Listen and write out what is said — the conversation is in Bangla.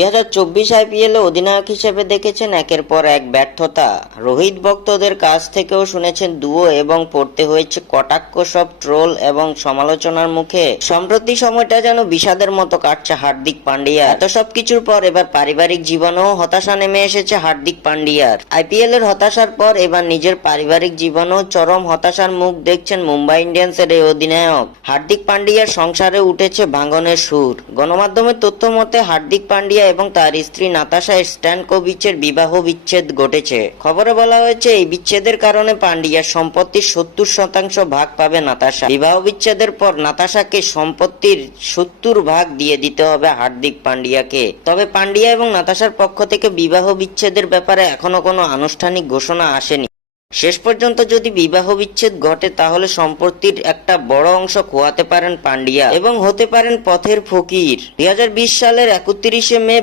2024 আইপিএলে অধিনায়ক হিসেবে দেখেছেন একের পর এক ব্যর্থতা। রোহিত ভক্তদের কাছ থেকেও শুনেছেন দুয়ো এবং পড়তে হয়েছে কটাক্ষ, সব ট্রোল এবং সমালোচনার মুখে। সম্প্রতি সময়টা যেন বিষাদের মতো কাটছে হার্দিক পান্ডিয়া। এত সবকিছুর পর এবার পারিবারিক জীবনেও হতাশা নেমে এসেছে হার্দিক পান্ডিয়ার। আইপিএল এর হতাশার পর এবার নিজের পারিবারিক জীবনেও চরম হতাশার মুখ দেখছেন মুম্বাই ইন্ডিয়ান্সের এই অধিনায়ক। হার্দিক পান্ডিয়ার সংসারে উঠেছে ভাঙনের সুর। গণমাধ্যমের তথ্য মতে হার্দিক পান্ডিয়া এবং তার স্ত্রী নাতাশা স্ট্যানকোভিচের বিবাহ বিচ্ছেদ ঘটেছে। খবরে বলা হয়েছে এই বিচ্ছেদের কারণে পান্ডিয়ার সম্পত্তির 70% ভাগ পাবে নাতাশা। বিবাহ বিচ্ছেদের পর নাতাশাকে সম্পত্তির 70 ভাগ দিয়ে দিতে হবে হার্দিক পান্ডিয়াকে। তবে পান্ডিয়া এবং নাতাশার পক্ষ থেকে বিবাহ বিচ্ছেদের ব্যাপারে এখনো কোনো আনুষ্ঠানিক ঘোষণা আসেনি। শেষ পর্যন্ত যদি বিবাহ বিচ্ছেদ ঘটে তাহলে সম্পত্তির একটা বড় অংশ খোয়াতে পারেন পান্ডিয়া এবং হতে পারেন পথের ফকির। 2020 সালের 31শে মে